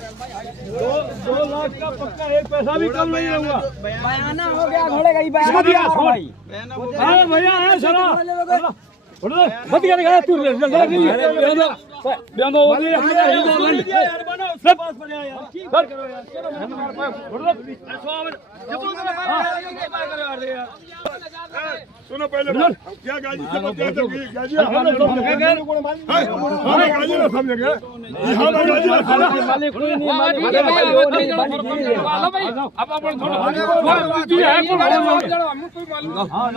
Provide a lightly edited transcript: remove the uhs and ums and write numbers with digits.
दो लाख का पक्का, एक पैसा भी कम नहीं लूंगा। बयाना हो गया घोड़े का ही बयाना दिया भाई। हाँ भैया है सरा मत कर गया तू ले ले बयान हो गया यार बनो सब पास पड़े यार कर करो यार सुनो पहले क्या गाजी से मत कहते गाजी हम लोग गाजी ना समझ गए हां गाजी ना मालिक कोई नहीं मालिक अब अपन थोड़ा है कोई मालूम हां